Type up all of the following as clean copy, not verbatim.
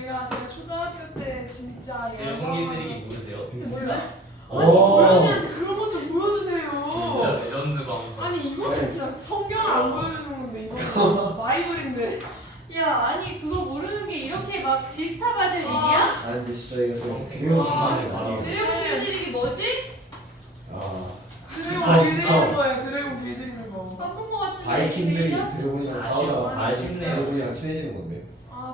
제가 초등학교 때 진짜 드래곤 길들이기 모르세요? 몰라. 오. 아니 고양이한테 그런 것 좀 보여주세요. 진짜 레전드 방송. 아니 이거는 진짜 성경을 안 보여주는 건데 이거 바이블인데. 야, 아니 그거 모르는 게 이렇게 막 질타받을 일이야? 아 근데 진짜 이거 정생. 와, 드래곤 드래곤 길들이기 뭐지? 아 드래곤 길들이는 거예요. 드래곤 길들이는 거. 바쁜 거 같은데 바이킹들이 애니메이션? 드래곤이랑 아쉬워. 싸우다가 아쉽네요. 드래곤이랑 친해지는 건데.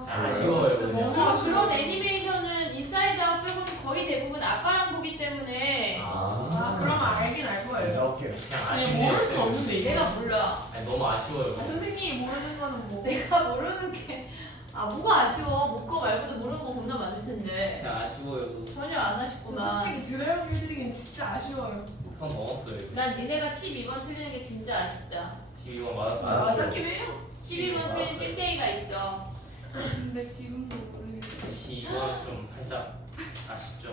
아쉬워요, 진짜 그냥. 너무 아쉬워. 그런 애니메이션은 인사이드 아웃 빼고는 거의 대부분 아빠랑 보기 때문에 아 그러면 알긴 알 거예요. 오케이. 그냥 아니 아쉽네요. 모를 수 없는데 이거. 내가 몰라. 아니 너무 아쉬워요. 선생님이 모르는 거는 뭐. 내가 모르는 게 뭐가 아쉬워. 묻고 말고도 모르는 거 겁나 많을 텐데 그냥 아쉬워요. 전혀 안 아쉽구만. 솔직히 드래곤 길들이기는 진짜 아쉬워요. 선 넘었어요. 난 니네가 12번 틀리는 게 진짜 아쉽다. 12번 맞았어요. 아, 맞았긴 해요. 12번 틀린 땡땡이가 있어. 근데 지금도 모르겠어요. 12번 좀 살짝 아쉽죠.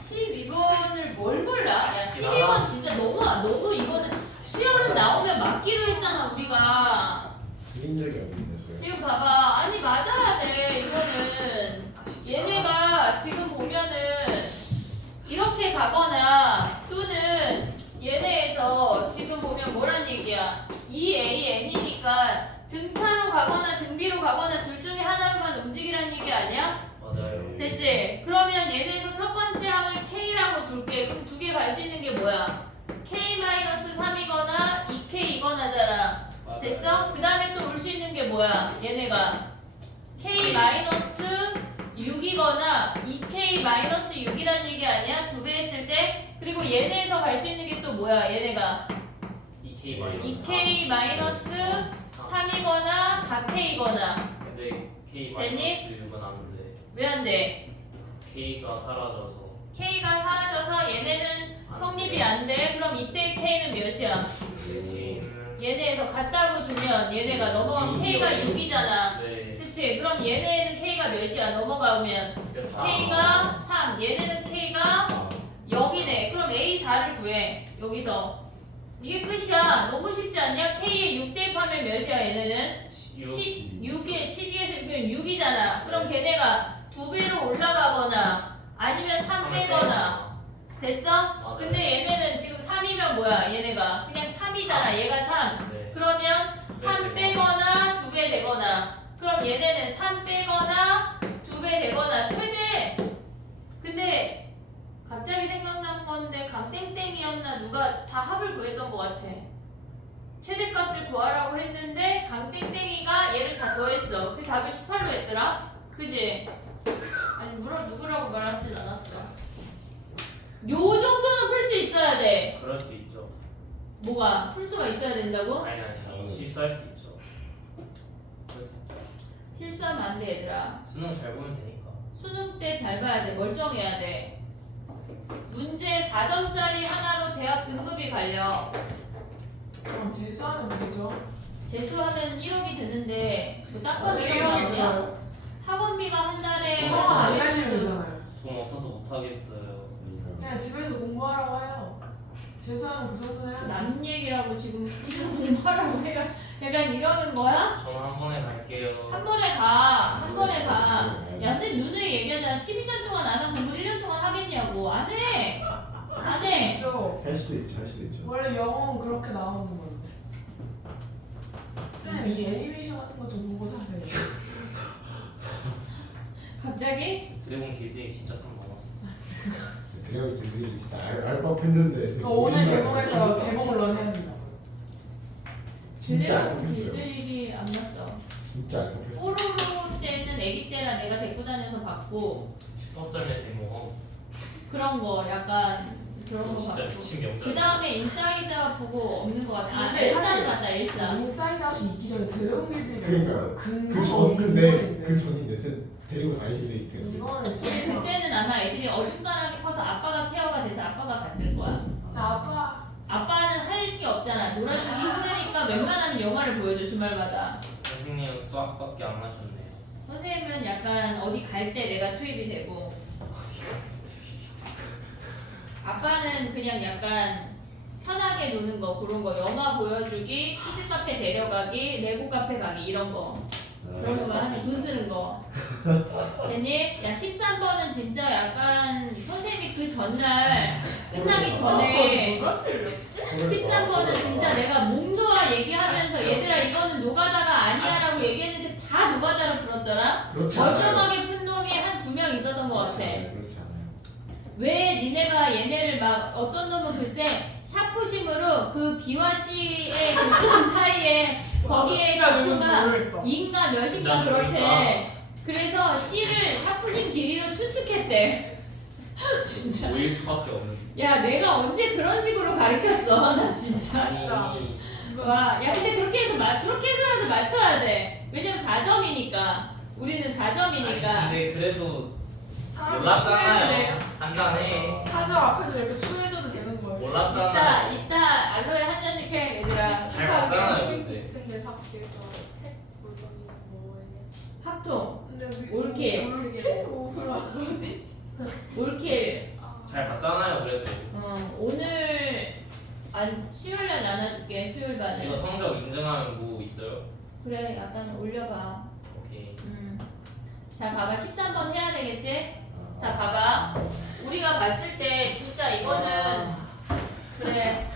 12번을 뭘 몰라? 야 12번 진짜 너무 이거는 수열은 나오면 맞기로 했잖아 우리가. 틀린 적이 없는데 저희. 지금 봐봐. 아니 맞아야 돼 이거는. 얘네가 지금 보면은 이렇게 가거나 또는 얘네에서 지금 보면 뭐란 얘기야? EAN이니까 등차로 가거나 등비로 가거나 둘 중에 하나만 움직이란 얘기 아니야? 맞아요. 됐지? 그러면 얘네에서 첫 번째 항을 K라고 둘게. 그럼 두 개 갈 수 있는 게 뭐야? K-3이거나 2K이거나잖아. 맞아요. 됐어? 그 다음에 또 올 수 있는 게 뭐야? 얘네가 K-6이거나 2K-6이란 얘기 아니야? 두 배 했을 때? 그리고 얘네에서 갈 수 있는 게 또 뭐야? 얘네가 2K 마이너스 2K-3이거나 4K이거나. 근데 K 됐니? 마이너스 6은 안 돼. 왜 안 돼? K가 사라져서 K가 사라져서 얘네는 성립이 안 돼. 그럼 이때 K는 몇이야? K는 얘네에서 같다고 두면 얘네가 넘어가면 K가 6이잖아. 네. 그치? 그럼 얘네는 K가 몇이야? 넘어가면 K가 3. 얘네는 K가 0이네. 그럼 A4를 구해. 여기서. 이게 끝이야. 너무 쉽지 않냐? K에 6 대입하면 몇이야? 얘네는? 16에 12에서 6이면 6이잖아. 그럼 걔네가 2배로 올라가거나 아니면 3 빼거나. 됐어? 맞아요. 근데 얘네는 지금 3이면 뭐야? 얘네가 그냥 3이잖아. 얘가 3. 네. 그러면 3 빼거나 2배 되거나. 그럼 얘네는 3 빼거나 2배 되거나 최대. 근데 갑자기 생각난 건데 강땡땡이었나 누가 다 합을 구했던 것 같아. 최대값을 구하라고 했는데 강땡땡이가 얘를 다 더했어. 그 답을 18로 했더라. 그지? 아니 누구라고 말하진 않았어. 요 정도는 풀 수 있어야 돼. 그럴 수 있죠. 뭐가? 풀 수가 있어야 된다고? 아니 실수할 수 있죠. 그럴 수 있죠. 실수하면 안 돼 얘들아. 수능 잘 보면 되니까. 수능 때 잘 봐야 돼. 멀쩡해야 돼. 문제 4점짜리 하나로 대학 등급이 갈려. 그럼 재수하면 되죠. 재수하면 1억이 드는데 그 딱밤 1억 1억이 나오냐? 들어요. 학원비가 한 달에 안 400 갈리면 정도. 되잖아요. 돈 없어서 못 하겠어요. 그냥 집에서 공부하라고 해요. 재수하면 그 정도는 해야지. 남 얘기라고 지금 공부하라고 해가 약간 이러는 거야? 저는 한 번에 갈게요. 한 번에 가. 한 번에 가. 야, 선생님 누누이 얘기하잖아. 12년 동안 안 한 공부 1년 동안 하겠냐고. 안 해. 안 해. 있죠. 할 수도 있죠, 할 수도 있죠. 원래 영어는 그렇게 나오는 건데. 쌤, 이 애니메이션 같은 거 좀 보고 사세요. 갑자기? 드래곤 길들이 진짜 선 넘었어. 드래곤 길들이 진짜 알 법했는데. 오늘 개봉해서 개봉을 런 해야 된다. 진짜 안 드래곤 뽑혔어요. 길들이기 안 났어. 진짜 안 뽑혔어요. 뽀로로 때는 아기 때랑 내가 데리고 다녀서 봤고 슈퍼썰매 대모험. 그런 거 약간 그런 거 진짜 봤고 미친 명작. 그 다음에 인사이드 보고 없는 거 같아. 아, 근데 엘사는 사실 맞다. 엘사. 인사이드 아웃이 있기 전에 드래곤 길들이가 그러니까요. 근거 그 전인데 그 전인데 쌤 데리고 다니게 돼 있대. 이거는 근데 진짜. 그때는 아마 애들이 어중간하게 커서 아빠가 케어가 돼서 아빠가 갔을 거야. 아빠. 아빠는 할 게 없잖아. 놀아주기 힘드니까 웬만하면 영화를 보여줘 주말마다. 선생님은 수학밖에 안 하셨네요. 선생님은 약간 어디 갈 때 내가 투입이 되고 아빠는 그냥 약간 편하게 노는 거 그런 거 영화 보여주기, 키즈 카페 데려가기, 레고 카페 가기 이런 거. 그런 거만 하면 돈 쓰는 거. 됐니? 야 13번은 진짜 약간 선생님이 그 전날 끝나기 전에 누가 틀렸지? 13번은 진짜 내가 몽도와 얘기하면서 얘들아 이거는 노가다가 아니야라고 얘기했는데 다 노가다로 풀었더라. 그렇지 않아요. 멀쩡하게 푼 놈이 한 2명 있었던 것 같아. 그렇지 않아요. 왜 니네가 얘네를 막 어떤 놈은 글쎄 샤프심으로 그 B와 C의 교점 사이에 거기에 진짜 누군지 샤프가 모르겠다. 2인가 몇인가 진짜 그렇대. 그래서 C를 샤프심 길이로 추측했대. 진짜. 보일 수밖에 없는. 야 내가 언제 그런 식으로 가르쳤어. 나 진짜. 아니, 와, 야 근데 그렇게 해서 그렇게 해서라도 맞춰야 돼. 왜냐면 4점이니까. 우리는 4점이니까. 근데 그래도 사람이 몰랐잖아요. 추해지네요. 한잔해. 사점 앞에서 이렇게 추해져도 되는 거예요. 몰랐잖아. 이따 알로에 한 잔씩 해 얘들아. 잘 봤잖아요, 근데. 근데 밖에 저책 보던 거 뭐예요? 합동, 근데 올킬. 뭐지? 올킬. 잘 봤잖아요, 그래도. 오늘 수요일 날 나눠줄게. 수요일 이거 반에. 성적 인증하면 뭐 있어요? 그래, 약간 올려봐. 오케이. 자, 봐봐. 13번 해야 되겠지? 아, 자, 봐봐. 우리가 봤을 때 진짜 이거는 그래.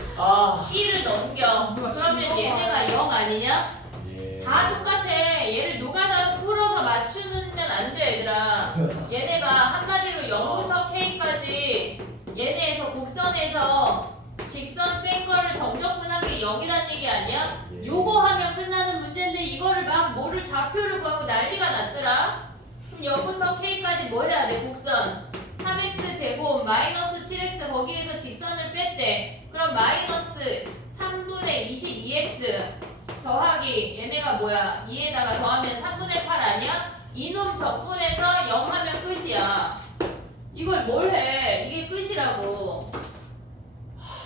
B를 넘겨. 그러면 얘네가 0 아니냐? 예. 다 똑같아. 얘를 노가다로 풀어서 맞추면 안 돼, 얘들아. 얘네가 한마디로 0부터 K까지 얘네에서 곡선에서 직선 뺀 거를 정적분한 게 0이란 얘기 아니야? 예. 요거 하면 끝나는 문제인데 이거를 막 뭐를 좌표를 구하고 난리가 났더라. 그럼 0부터 K까지 뭐 해야 돼? 곡선 3x 제곱 마이너스 7x 거기에서 직선을 뺐대. 그럼 마이너스 3분의 22x 더하기 얘네가 뭐야? 2에다가 더하면 3분의 8 아니야? 이놈 적분해서 0 하면 끝이야. 이걸 뭘 해? 이게 끝이라고.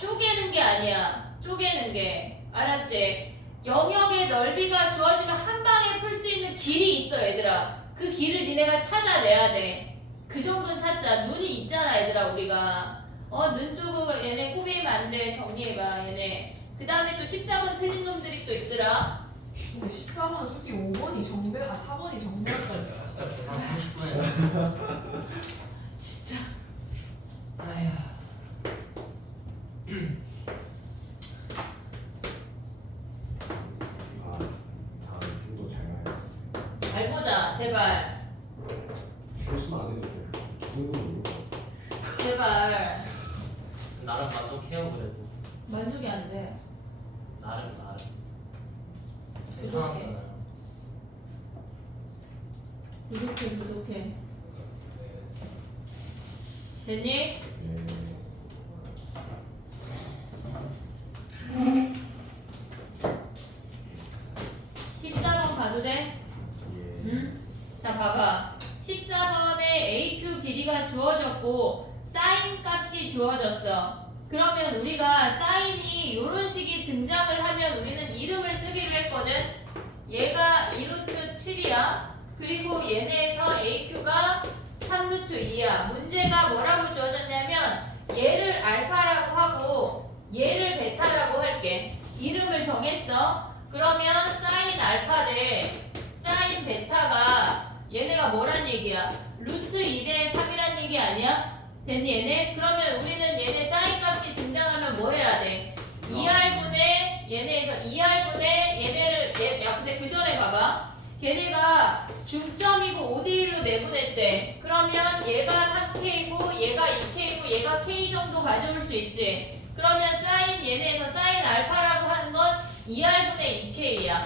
쪼개는 게 아니야. 쪼개는 게. 알았지? 영역의 넓이가 주어지면 한 방에 풀 수 있는 길이 있어 얘들아. 그 길을 니네가 찾아내야 돼. 그 정도는 찾자. 눈이 있잖아 얘들아 우리가. 눈 뜨고 얘네 꾸미면 안 돼. 정리해봐 얘네. 그 다음에 또 14번 틀린 놈들이 또 있더라. 근데 14번은 솔직히 5번이 정배, 4번이 정배였다니까. 진짜 계산 30분에. 진짜. 아휴. 아, 다음에 좀더 잘 가요. 잘 보자 제발. 실수만 안 해주세요. 죽은 건 모를 것 같아요. 제발. 나름 만족해요, 그래도. 만족이 안 돼. 나름. 부족해. 괜찮았잖아요. 부족해. 됐니? 예. 14번 가도 돼? 예. 응? 자 봐봐 14번에 AQ 길이가 주어졌고 사인 값이 주어졌어. 그러면 우리가 사인이 이런 식이 등장을 하면 우리는 이름을 쓰기로 했거든. 얘가 2루트 7이야. 그리고 얘네에서 AQ가 3루트 2야. 문제가 뭐라고 주어졌냐면 얘를 알파라고 하고 얘를 베타라고 할게. 이름을 정했어. 그러면 사인 알파 대 사인 베타가 얘네가 뭐란 얘기야? 루트 2대 3이란 얘기 아니야? 됐니 얘네? 그러면 우리는 얘네 사인 값이 등장하면 뭐 해야 돼? 2R분의 얘네에서 2R분의 얘네를 야 근데 그 전에 봐봐. 걔네가 중점이고 5대1로 내분했대. 그러면 얘가 3K고 얘가 2K고 얘가 K 정도 가져올 수 있지. 그러면 사인 얘네에서 사인 알파라고 하는 건 2R분의 2K야.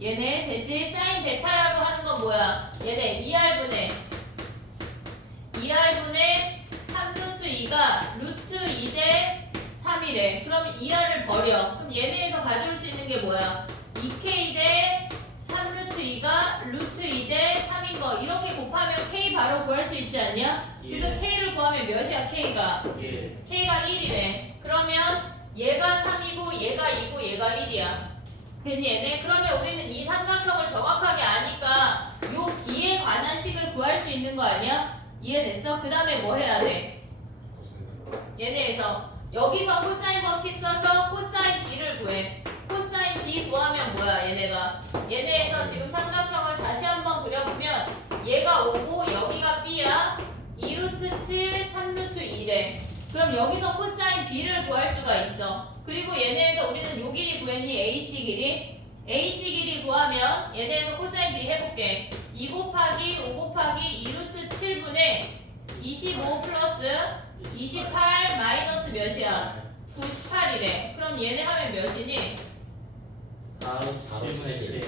얘네 됐지? 사인 베타라고 하는 건 뭐야? 얘네 2R분의 3루트 2가 루트 2대 3이래. 그러면 2R을 버려. 그럼 얘네에서 가져올 수 있는 게 뭐야? 2K 대 3루트 2가 루트 2대 3인 거. 이렇게 곱하면 K 바로 구할 수 있지 않냐? 그래서 예. K를 구하면 몇이야 K가? 예. K가 1이래. 그러면 얘가 3이고 얘가 2고 얘가 1이야. 됐니 얘네? 그러면 우리는 이 삼각형을 정확하게 아니까 요 B에 관한 식을 구할 수 있는 거 아니야? 이해됐어? 그 다음에 뭐 해야 돼? 얘네에서 여기서 코사인 법칙 써서 코사인 B를 구해. 코사인 B 구하면 뭐야 얘네가? 얘네에서 지금 삼각형을 다시 한번 그려보면 얘가 5고 여기가 B야. 2루트 7, 3루트 2래. 그럼 여기서 코사인 B를 구할 수가 있어. 그리고 얘네에서 우리는 요 길이 구했니? AC 길이? AC 길이 구하면 얘네에서 코사인 B 해볼게. 2 곱하기 5 곱하기 2루트 7분의 25 플러스 28 마이너스 몇이야? 98이래. 그럼 얘네 하면 몇이니? 4분의 7.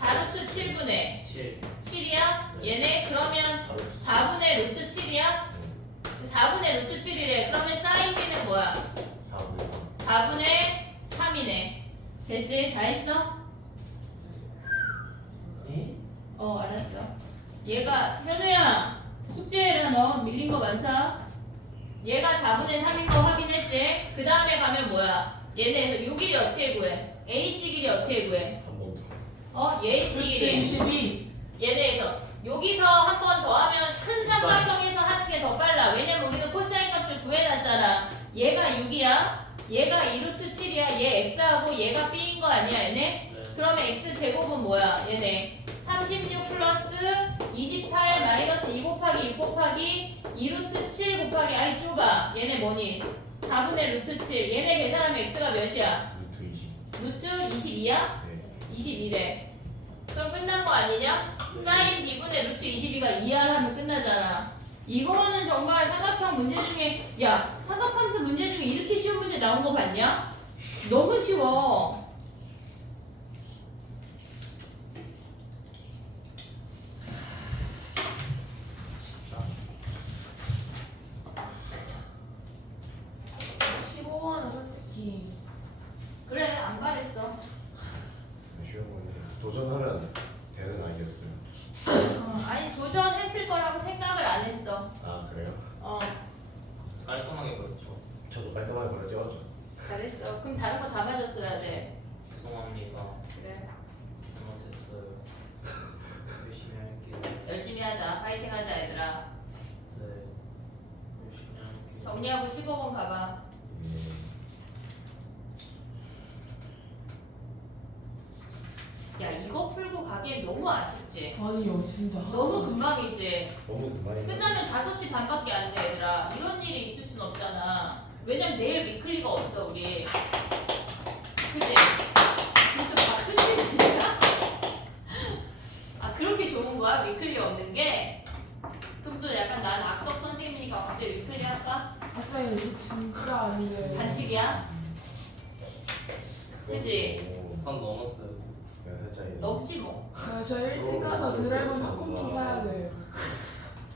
4루트 7분의 7. 7이야? 얘네 그러면 4분의 루트 7이야? 4분의 루트 7이래. 그러면 사인 B는 뭐야? 4분의 3이네. 됐지? 다 했어? 네? 알았어. 얘가 현우야 숙제해라. 너 밀린 거 많다. 얘가 4분의 3인 거 확인했지? 그 다음에 가면 뭐야? 얘네 요 길이 어떻게 구해? AC 길이 어떻게 구해? AC 길이 22. 얘네에서 여기서 한 번 더 하면 큰 삼각형에서 하는 게 더 빨라. 왜냐면 우리는 코사인 값을 구해놨잖아. 얘가 6이야. 얘가 2루트 7이야. 얘 x하고 얘가 b인 거 아니야 얘네? 네. 그러면 x 제곱은 뭐야 얘네? 36 플러스 28 마이너스 2 곱하기 1 곱하기 2루트 7 곱하기 아이 좁아. 얘네 뭐니? 4분의 루트 7. 얘네 계산하면 x가 몇이야? 루트 22야? 22래. 그럼 끝난 거 아니냐? 사인 b분의 루트 22가 2r 하면 끝나잖아. 이거는 정말 삼각형 문제 중에 야 삼각함수 문제 중에 이렇게 쉬운 문제 나온 거 봤냐? 너무 쉬워. 그래 안 말했어. 도전하면 되는 아이였어요. 아니 도전했을 거라고 생각을 안 했어. 아 그래요? 깔끔하게 그렇죠. 저도 깔끔하게 보내죠. 잘했어. 그럼 다른 거 다 맞았어야 돼. 죄송합니다. 그래. 잘못했어요. 열심히 할게요. 열심히 하자. 파이팅 하자 얘들아. 네. 열심히 할게요. 정리하고 15번 가봐. 야 이거 풀고 가기엔 너무 아쉽지? 아니요 진짜. 너무 금방이지? 너무 그만이. 끝나면 5시 반밖에 안 돼 얘들아. 이런 일이 있을 순 없잖아. 왜냐면 내일 위클리가 없어 우리. 그치? 진짜 박수치는구나? 아 그렇게 좋은 거야? 위클리 없는 게? 그럼 또 약간 난 악덕 선생님이니까 갑자기 위클리 할까? 아싸 이거 진짜 안 돼. 간식이야? 그치? 선 넘었어요. 넘지 뭐. 저 일찍 가서 드래곤 팝콘 사야 돼요.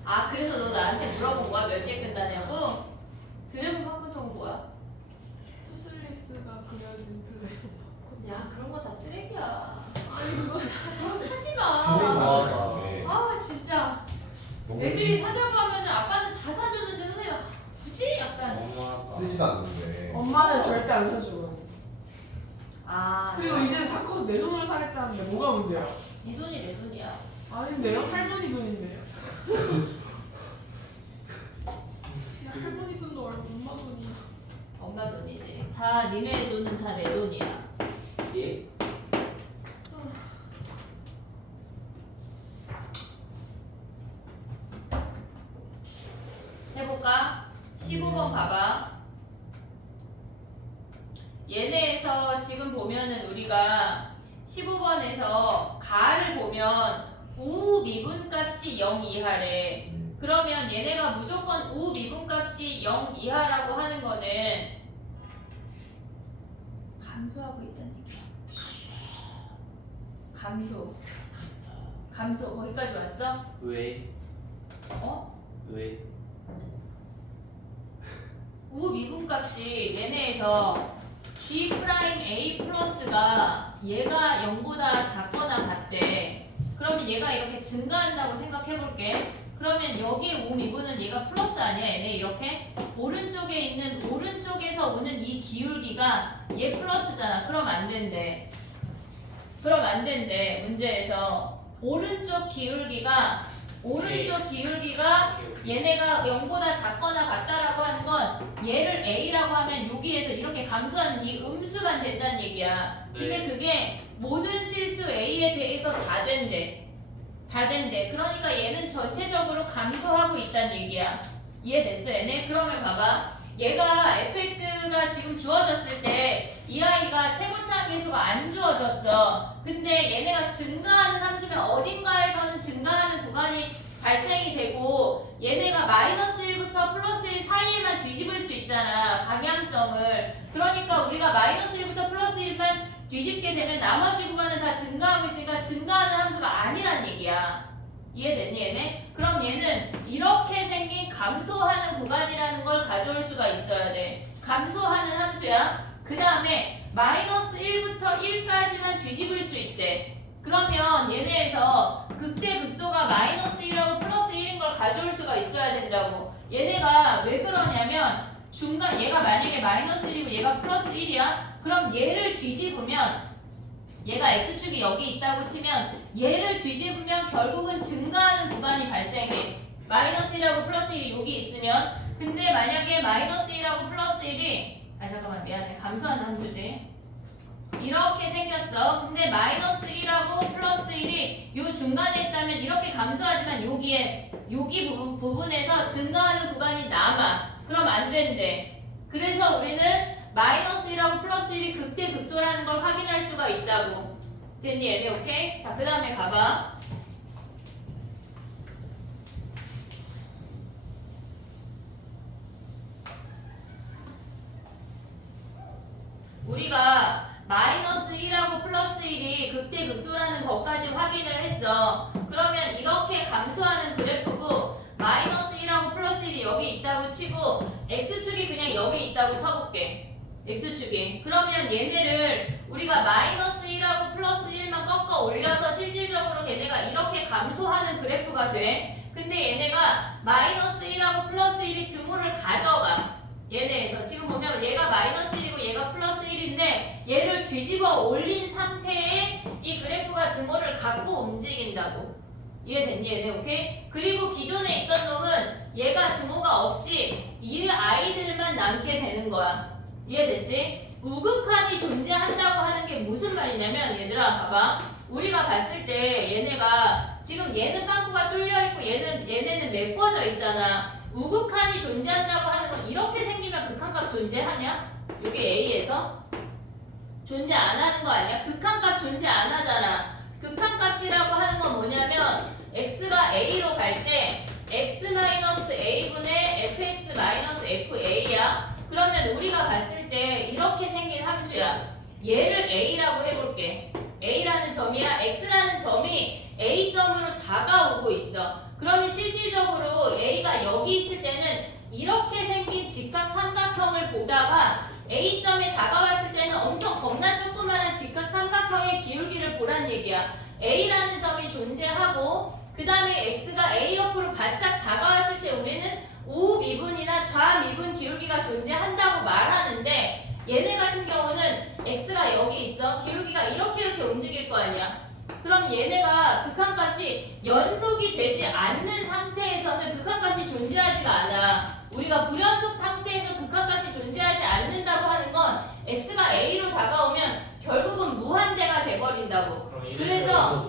아 그래서 너 나한테 물어본 거야? 몇 시에 끝나냐고? 드래곤 팝콘통은 뭐야? 투슬리스가 그려진 드래곤 팝콘. 야 그런 거 다 쓰레기야. 아니 그거 그런 거 사지 마. 아 진짜. 애들이 사자고 하면은 아빠는 다 사주는데 선생님 굳이 약간. 엄마. 쓰지도 않는데. 엄마는 절대 안 사줘. 아. 그리고 이제는 다 커서 내 돈으로 사겠다는데 뭐가 문제야? 네 돈이 내 돈이야. 아닌데요? 할머니 돈인데요. 야, 할머니 돈도 알고 엄마 돈이야. 엄마 돈이지. 다 니네 돈은 다 내 돈이야. 예. 해볼까? 15번 봐봐. 얘네에서 지금 보면은 우리가 15번에서 가를 보면 우 미분값이 0 이하래. 그러면 얘네가 무조건 우 미분값이 0 이하라고 하는 거는 감소하고 있다는 얘기야. 감소 거기까지 왔어? 왜? 어? 왜? 우 미분값이 얘네에서 G 프라임 A 플러스가 얘가 0보다 작거나 같대. 그러면 얘가 이렇게 증가한다고 생각해볼게. 그러면 여기에 우 미분은 얘가 플러스 아니야? 얘네 이렇게? 오른쪽에 있는 오른쪽에서 오는 이 기울기가 얘 플러스잖아. 그럼 안 된대. 문제에서 오른쪽 기울기가 오른쪽 기울기가 얘네가 0보다 작거나 같다라고 하는 건 얘를 A라고 하면 여기에서 이렇게 감소하는 이 음수만 된다는 얘기야. 근데 그게 모든 실수 A에 대해서 다 된대. 다 된대. 그러니까 얘는 전체적으로 감소하고 있다는 얘기야. 이해됐어 얘네? 그러면 봐봐. 얘가 fx가 지금 주어졌을 때 이 아이가 최고차항 계수가 안 주어졌어. 근데 얘네가 증가하는 함수면 어딘가에서는 증가하는 구간이 발생이 되고 얘네가 마이너스 1부터 플러스 1 사이에만 뒤집을 수 있잖아. 방향성을. 그러니까 우리가 마이너스 1부터 플러스 1만 뒤집게 되면 나머지 구간은 다 증가하고 있으니까 증가하는 함수가 아니란 얘기야. 이해됐니 얘네? 그럼 얘는 이렇게 생긴 감소하는 구간이라는 걸 가져올 수가 있어야 돼. 감소하는 함수야. 그 다음에 마이너스 1부터 1까지만 뒤집을 수 있대. 그러면 얘네에서 극대극소가 마이너스 1하고 플러스 1인 걸 가져올 수가 있어야 된다고. 얘네가 왜 그러냐면 중간 얘가 만약에 마이너스 1이고 얘가 플러스 1이야. 그럼 얘를 뒤집으면 얘가 x축이 여기 있다고 치면 얘를 뒤집으면 결국은 증가하는 구간이 발생해. 마이너스 1하고 플러스 1이 여기 있으면 근데 만약에 마이너스 1하고 플러스 1이 잠깐만 미안해. 감소하는 함수지. 이렇게 생겼어. 근데 마이너스 1하고 플러스 1이 요 중간에 있다면 이렇게 감소하지만 여기 부분에서 증가하는 구간이 남아. 그럼 안 된대. 그래서 우리는 마이너스 1하고 플러스 1이 극대극소라는 걸 확인할 수가 있다고. 됐니 얘네? 오케이? 자, 그 다음에 가봐. 우리가 마이너스 1하고 플러스 1이 극대극소라는 것까지 확인을 했어. 그러면 이렇게 감소하는 그래프고 마이너스 1하고 플러스 1이 여기 있다고 치고 x축이 그냥 여기 있다고 쳐볼게. x축이. 그러면 얘네를 우리가 마이너스 1하고 플러스 1만 꺾어 올려서 실질적으로 걔네가 이렇게 감소하는 그래프가 돼. 근데 얘네가 마이너스 1하고 플러스 1이 등호를 가져가. 얘네에서 지금 보면 얘가 마이너스 1이고 얘가 플러스 1인데 얘를 뒤집어 올린 상태에 이 그래프가 등호를 갖고 움직인다고. 이해됐니 얘네? 오케이? 그리고 기존에 있던 놈은 얘가 등호가 없이 이 아이들만 남게 되는 거야. 이해됐지? 우극한이 존재한다고 하는 게 무슨 말이냐면 얘들아 봐봐. 우리가 봤을 때 얘네가 지금 얘는 빵꾸가 뚫려있고 얘네는 메꿔져 있잖아. 우극한이 존재한다고 하는 건 이렇게 생기면 극한값 존재하냐? 여기 A에서 존재 안 하는 거 아니야? 극한값 존재 안 하잖아. 극한값이라고 하는 건 뭐냐면 x가 A로 갈 때 x-a분의 fx-fa야. 그러면 우리가 봤을 때 이렇게 생긴 함수야. 얘를 A라고 해볼게. A라는 점이야. X라는 점이 A점으로 다가오고 있어. 그러면 실질적으로 A가 여기 있을 때는 이렇게 생긴 직각 삼각형을 보다가 A점에 다가왔을 때는 엄청 겁나 조그마한 직각 삼각형의 기울기를 보란 얘기야. A라는 점이 존재하고 그 다음에 X가 A 옆으로 바짝 다가왔을 때 우리는 우미분이나 좌미분 기울기가 존재한다고 말하는데 얘네 같은 경우는 X가 여기 있어. 기울기가 이렇게 움직일 거 아니야. 그럼 얘네가 극한값이 연속이 되지 않는 상태에서는 극한값이 존재하지가 않아. 우리가 불연속 상태에서 극한값이 존재하지 않는다고 하는 건 X가 A로 다가오면 결국은 무한대가 돼버린다고. 그래서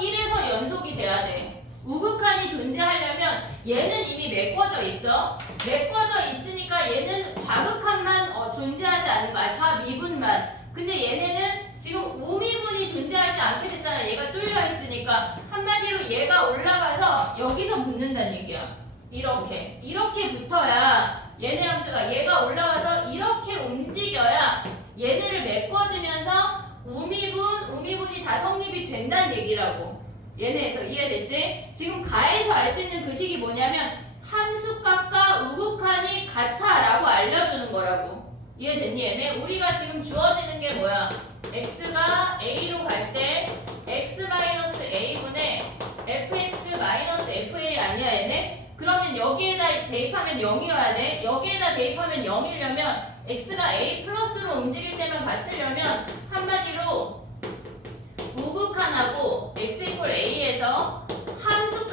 1에서 연속이 돼야 돼. 우극한이 존재하려면 얘는 이미 메꿔져 있어. 메꿔져 있으니까 얘는 좌극한만 존재하지 않는 거야. 좌미분만. 근데 얘네는 지금 우미분이 존재하지 않게 됐잖아. 얘가 뚫려 있으니까. 한마디로 얘가 올라가서 여기서 붙는다는 얘기야. 이렇게 붙어야 얘네 함수가 얘가 올라와서 이렇게 움직여야 얘네를 메꿔주면서 우미분이 다 성립이 된다는 얘기라고. 얘네에서 이해됐지? 지금 가에서 알 수 있는 그 식이 뭐냐면 함수값과 우극한이 같아라고 알려주는 거라고. 이해됐니 얘네? 우리가 지금 주어지는 게 뭐야? x가 a로 갈 때 x-a분의 fx-fa 아니야 얘네? 그러면 여기에다 대입하면 0이어야 돼. 여기에다 대입하면 0이려면 x가 a 플러스로 움직일 때만 같으려면 한마디로 우극한하고 x = a에서 함수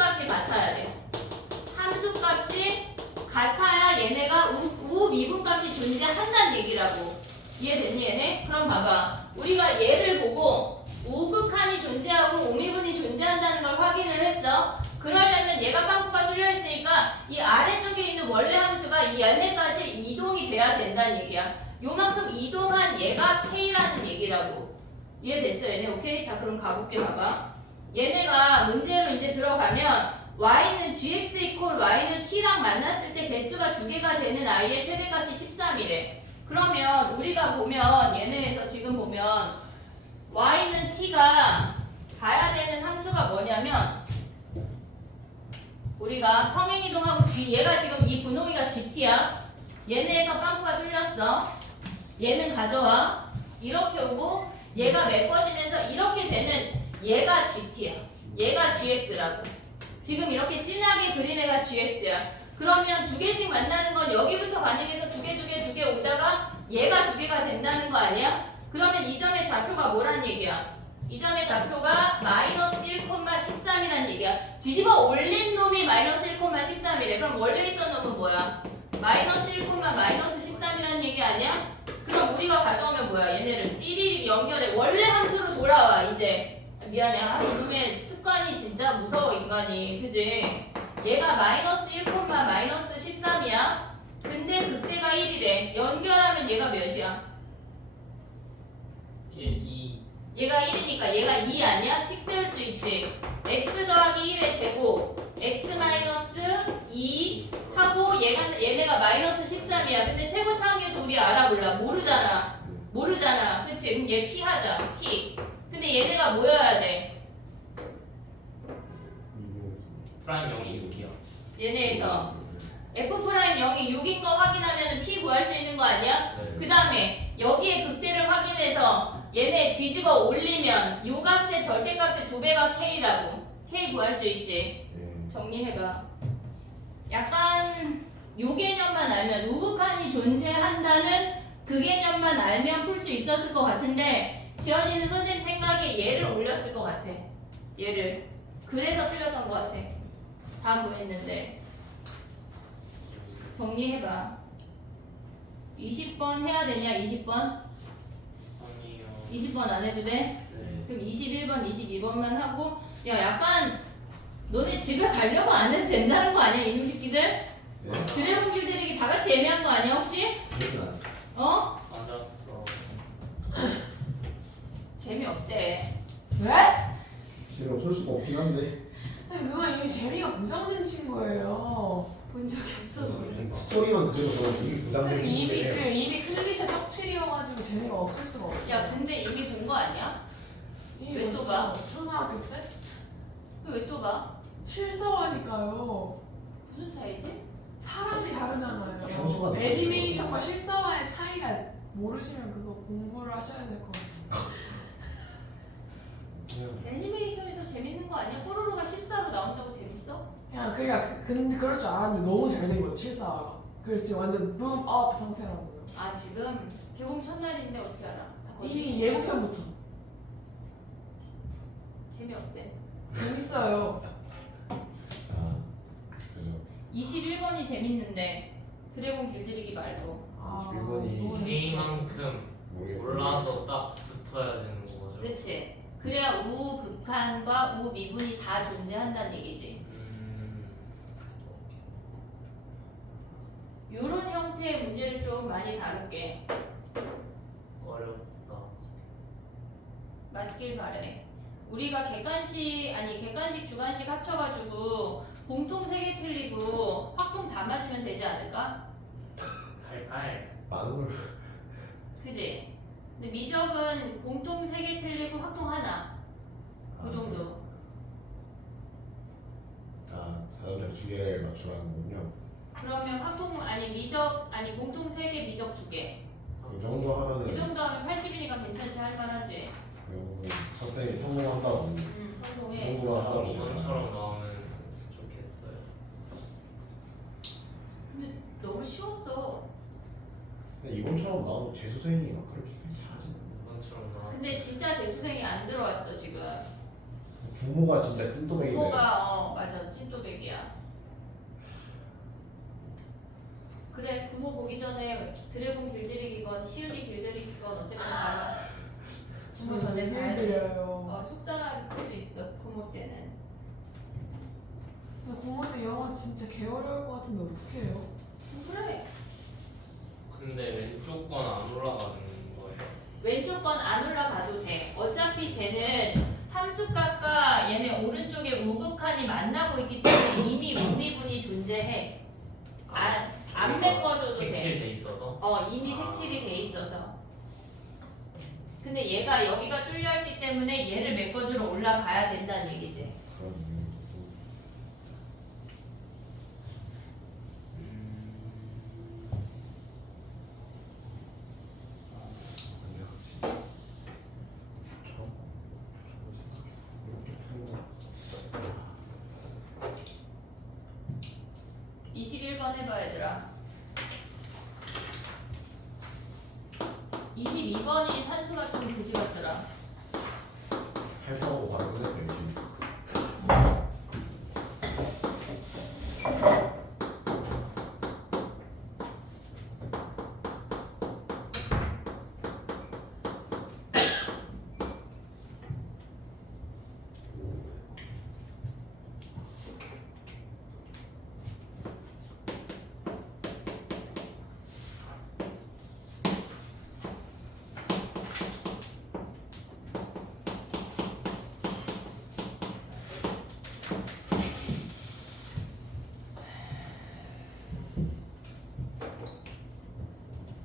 같아야 얘네가 우 미분값이 존재한다는 얘기라고. 이해됐니 얘네? 그럼 봐봐. 우리가 얘를 보고 우극한이 존재하고 우미분이 존재한다는 걸 확인을 했어. 그러려면 얘가 빵꾸가 뚫려 있으니까 이 아래쪽에 있는 원래 함수가 이 얘네까지 이동이 돼야 된다는 얘기야. 요만큼 이동한 얘가 K라는 얘기라고. 이해됐어 얘네? 오케이? 자 그럼 가볼게. 봐봐. 얘네가 문제로 이제 들어가면 y는 gx 이퀄 y는 t랑 만났을 때 개수가 2개가 되는 i의 최대값이 13이래. 그러면 우리가 보면 얘네에서 지금 보면 y는 t가 봐야 되는 함수가 뭐냐면 우리가 평행이동하고 g 얘가 지금 이 분홍이가 gt야. 얘네에서 빵꾸가 뚫렸어. 얘는 가져와. 이렇게 오고 얘가 메꿔지면서 이렇게 되는 얘가 gt야. 얘가 gx라고. 지금 이렇게 진하게 그린 애가 gx야. 그러면 2개씩 만나는 건 여기부터 반응해서 2개 오다가 얘가 2개가 된다는 거 아니야? 그러면 이 점의 좌표가 뭐란 얘기야? 이 점의 좌표가 마이너스 1,13이란 얘기야. 뒤집어 올린 놈이 마이너스 1,13이래. 그럼 원래 있던 놈은 뭐야? 마이너스 1,-13이라는 얘기 아니야? 그럼 우리가 가져오면 뭐야? 얘네를 띠리리 연결해. 원래 함수로 돌아와 이제. 미안해. 이놈의 습관이 진짜 무서워 인간이. 그지? 얘가 마이너스 1,-13이야. 근데 그때가 1이래. 연결하면 얘가 몇이야? 얘가 1이니까 얘가 2 아니야? 식 세울 수 있지. x 더하기 1의 제곱 x 마이너스 2 하고 얘네가 마이너스 13이야. 근데 최고 차항계수 우리 알아 몰라? 모르잖아. 그치? 그럼 얘 p 하자. p. 근데 얘네가 뭐여야 돼? 프라임 0이 6이요. 얘네에서 f 프라임 0이 6인 거 확인하면 p 구할 수 있는 거 아니야? 네. 그 다음에 여기에 극대를 확인해서 얘네 뒤집어 올리면 요 값의 절대값의 2배가 k라고. k 구할 수 있지. 네. 정리해봐. 약간 요 개념만 알면 우극한이 존재한다는 그 개념만 알면 풀 수 있었을 것 같은데 지연이는 선생님 생각에 얘를 올렸을 것 같아. 얘를. 그래서 틀렸던 것 같아. 다 구했는데. 정리해봐. 20번 해야 되냐? 20번? 아니요. 20번 안 해도 돼? 네. 그럼 21번, 22번만 하고 야 약간 너네 집에 가려고 안 해도 된다는 거 아니야? 이놈 새끼들? 네. 드래곤 길들이기 다 같이 애매한 거 아니야 혹시? 그렇진 않았어. 어? 맞았어. 재미없대. 왜? 지금 없을 수가 없긴 한데. 아니 그건 이미 재미가 보장된 친구예요. 본 적이 없어 지금. 스토리만 그대로 저는 되게 부담된 선생님 친구인데. 이미 클리셰 떡칠이어가지고 재미가 없을 수가 없어. 야 근데 이미 본 거 아니야? 이미 왜 또 먼저 봐? 초등학교 때 왜 또 봐? 실사화니까요. 무슨 차이지? 사람이 다르잖아요. 향수가 애니메이션과 실사화의 차이가 모르시면 그거 공부를 하셔야 될 것 같아요. 그냥 애니메이션에서 재밌는 거 아니야? 뽀로로가 실사로 나온다고 재밌어? 그냥 근데 그럴 줄 알았는데 너무 잘 된 거죠 실사화가. 그래서 지금 완전 붐업 상태라는 거예요. 아 지금 개봉 첫날인데 어떻게 알아? 다 이미 거짓이야. 예고편부터 재미없대. 재밌어요. 아 그래서 21번이 재밌는데 드래곤 길들이기 말고. 아, 일본이 너무 재밌어요. 게임만큼 모르겠어요. 올라서 딱 붙어야 되는 거죠. 그치? 그래야 우극한과 우미분이 다 존재한다는 얘기지. 요런 형태의 문제를 좀 많이 다룰게. 어렵다. 맞길 바래. 우리가 객관식 주관식 합쳐가지고 공통 3개 틀리고 확통 다 맞으면 되지 않을까? 88. 많은 걸. 그지? 근데 미적은 공통 3개 틀리고 확통 하나. 그 정도. 아 사람들 두 개를 맞추라는 거군요. 그러면 공통 3개 미적 2개. 그 정도 하면은 그 정도 하면 80이니까 괜찮지 할만하지. 결국은 학생이 성공한다고. 그 성공해. 정도가 하라고 이번처럼 나오면 좋겠어요. 근데 너무 쉬웠어. 근데 이번처럼 나오면 재수생이 막 그렇게 잘하지. 이번처럼 나왔어. 근데 진짜 재수생이 안 들어왔어 지금. 부모가 진짜 찐또배기네. 부모가 맞아 찐또백이야. 부모 보기 전에 드래곤 길들이기건 시우리 길들이기건 어쨌든 봐라. 부모 전에 봐야 돼. 해드려요. 속상할 수도 있어 부모 때는. 근데 국문대 영어 진짜 개 어려울 것 같은데 어떻게 해요? 그래. 근데 왼쪽 건 안 올라가는 거예요. 왼쪽 건 안 올라가도 돼. 어차피 쟤는 함수값과 얘네 오른쪽에 우극한이 만나고 있기 때문에 이미 우리분이 존재해. 안 메꿔줘도 돼. 색칠돼 있어서. 이미 색칠이 돼 있어서. 근데 얘가 여기가 뚫려있기 때문에 얘를 메꿔주러 올라가야 된다는 얘기지. 그럼 근데 확실히 이렇게 푸는 거 21번 해봐 얘들아. 22번이 산수가 좀 그지 같더라. 할거하고 바로 끝냈어요 지금.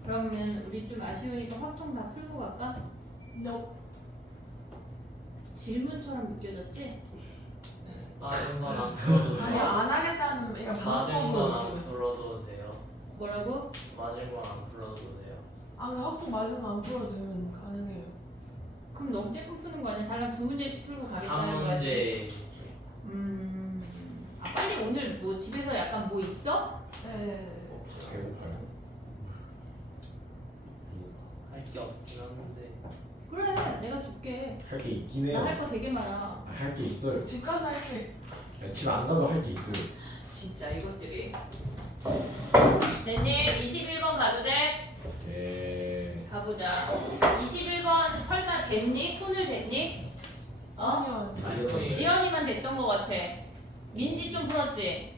그러면 우리 좀 아쉬우니까 확통 다 풀고 갈까? No. 질문처럼 느껴졌지? 맞은 건 안 풀어도 아니 돼요. 안 하겠다는 얘가 맞은 방법으로 건 안 느껴졌어. 풀어도 돼요. 뭐라고? 맞은 건 안 풀어도 돼요. 아 근데 확통 맞은 거 안 풀어도 되면 가능해요. 그럼 너무 찔끔 푸는 거 아니야? 다른 두 문제씩 풀고 가겠다는 한 거지? 문제 빨리 오늘 뭐 집에서 약간 뭐 있어? 네. 배고파요. 할 게 없긴 한데. 그래 내가 줄게. 할 게 있긴 해요. 나 할 거 되게 많아. 할 게 있어요. 집 가서 할게. 집 안 가도 할 게 있어요. 진짜 이것들이. 됐니? 21번 가도 돼? 예. 가보자. 21번 설마 됐니? 손을 댔니? 어? 아니요. 지연이만 됐던 거 같아. 민지 좀 풀었지?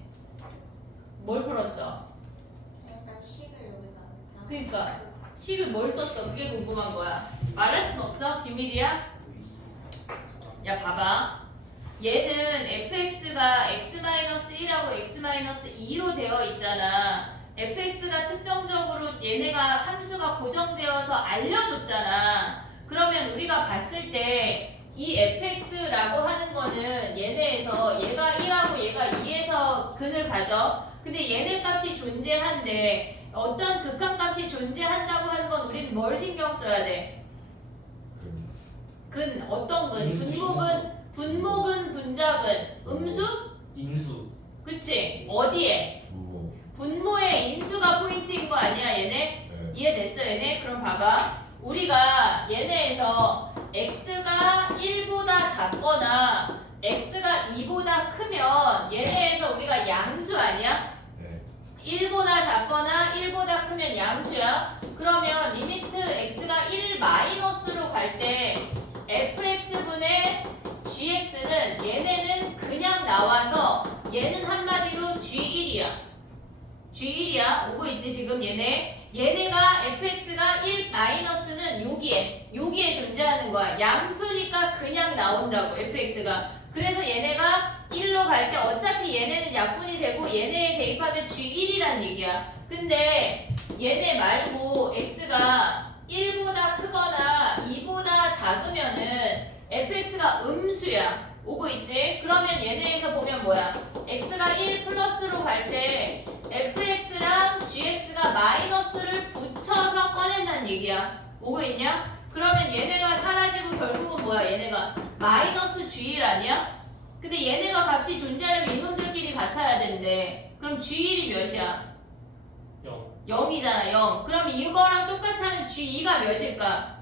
뭘 풀었어? 일단 식을 여기다. 그러니까 식을 뭘 썼어? 그게 궁금한 거야. 말할 순 없어? 비밀이야? 야 봐봐. 얘는 fx가 x-1하고 x-2로 되어 있잖아. fx가 특정적으로 얘네가 함수가 고정되어서 알려줬잖아. 그러면 우리가 봤을 때 이 fx라고 하는 거는 얘네에서 얘가 1하고 얘가 2에서 근을 가져. 근데 얘네 값이 존재한데 어떤 극한값이 존재한다고 하는 건 우리는 뭘 신경 써야 돼? 근 어떤 근? 인수, 분모근 분자근 음수? 인수. 그치? 어디에? 부모. 분모의 인수가 포인트인 거 아니야 얘네? 네. 이해됐어 얘네? 그럼 봐봐. 우리가 얘네에서 x가 1보다 작거나 x가 2보다 크면 얘네에서 우리가 양수 아니야? 네. 1보다 작거나 1보다 크면 양수야. 그러면 리미트 x가 1 마이너스로 갈 때 fx분의 gx는 얘네는 그냥 나와서 얘는 한마디로 g1이야. g1이야. 오고 있지 지금 얘네가 fx가 1 마이너스는 여기에 존재하는 거야. 양수니까 그냥 나온다고 fx가. 그래서 얘네가 1로 갈 때 어차피 얘네는 약분이 되고 얘네에 대입하면 g1이란 얘기야. 근데 얘네 말고 x가 1보다 크거나 2보다 작으면은 fx가 음수야. 오고 있지? 그러면 얘네에서 보면 뭐야? x가 1 플러스로 갈 때 fx랑 gx가 마이너스를 붙여서 꺼낸다는 얘기야. 오고 있냐? 그러면 얘네가 사라지고 결국은 뭐야? 얘네가 마이너스 g1 아니야? 근데 얘네가 값이 존재하려면 이놈들끼리 같아야 되는데 그럼 g1이 몇이야? 0이잖아 0. 그럼 이거랑 똑같이 하면 g2가 몇일까?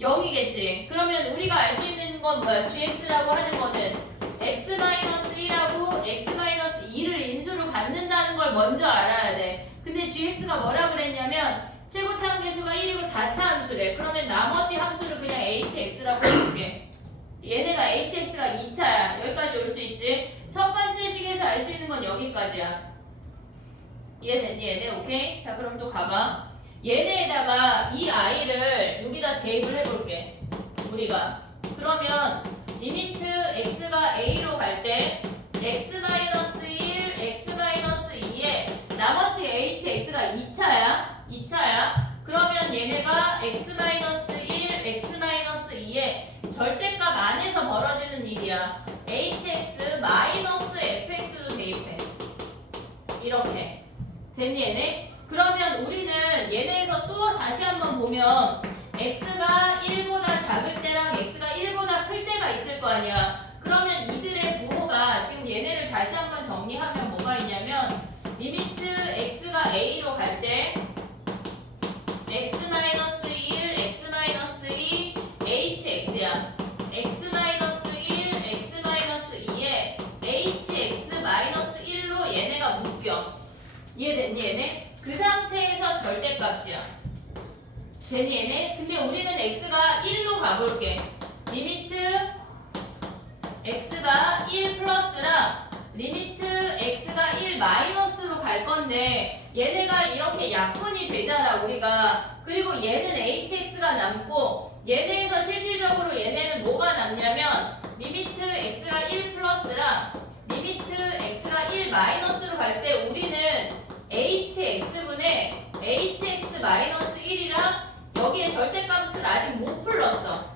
0이겠지. 그러면 우리가 알 수 있는 건 뭐야? gx라고 하는 거는 x-1하고 x-2를 인수로 갖는다는 걸 먼저 알아야 돼. 근데 근데 gx가 뭐라 그랬냐면 최고차 함수가 1이고 4차 함수래. 그러면 나머지 함수를 그냥 hx라고 해줄게. 얘네가 hx가 2차야. 여기까지 올 수 있지? 첫 번째 식에서 알 수 있는 건 여기까지야. 이해됐니 얘네? 오케이? 자 그럼 또 가봐. 얘네에다가 이 i를 여기다 대입을 해볼게. 우리가 그러면 리미트 x가 a로 갈 때 x-1, x-2에 나머지 hx가 2차야. 그러면 얘네가 x-1, x-2에 절대값 안에서 벌어지는 일이야. hx-fx도 대입해. 이렇게. 됐니 얘네? 그러면 우리는 얘네에서 또 다시 한번 보면 x가 1보다 작을 때랑 x가 1보다 클 때가 있을 거 아니야. 그러면 이들의 부호가 지금 얘네를 다시 한번 정리하면 뭐가 있냐면 리미트 x가 a로 갈 때 x-1, x-2 hx야. x-1, x-2에 hx-1로 얘네가 묶여. 이해됐니 얘네? 그 상태에서 절대값이야. 됐니 얘네? 근데 우리는 x가 1로 가볼게. 리미트 x가 1 플러스랑 리미트 x가 1 마이너스로 갈 건데 얘네가 이렇게 약분이 되잖아 우리가. 그리고 얘는 hx가 남고 얘네에서 실질적으로 얘네는 뭐가 남냐면 리미트 x가 1 플러스랑 리미트 x가 1 마이너스로 갈 때 우리는 hx분의 hx-1이랑 여기에 절대값을 아직 못 풀렀어.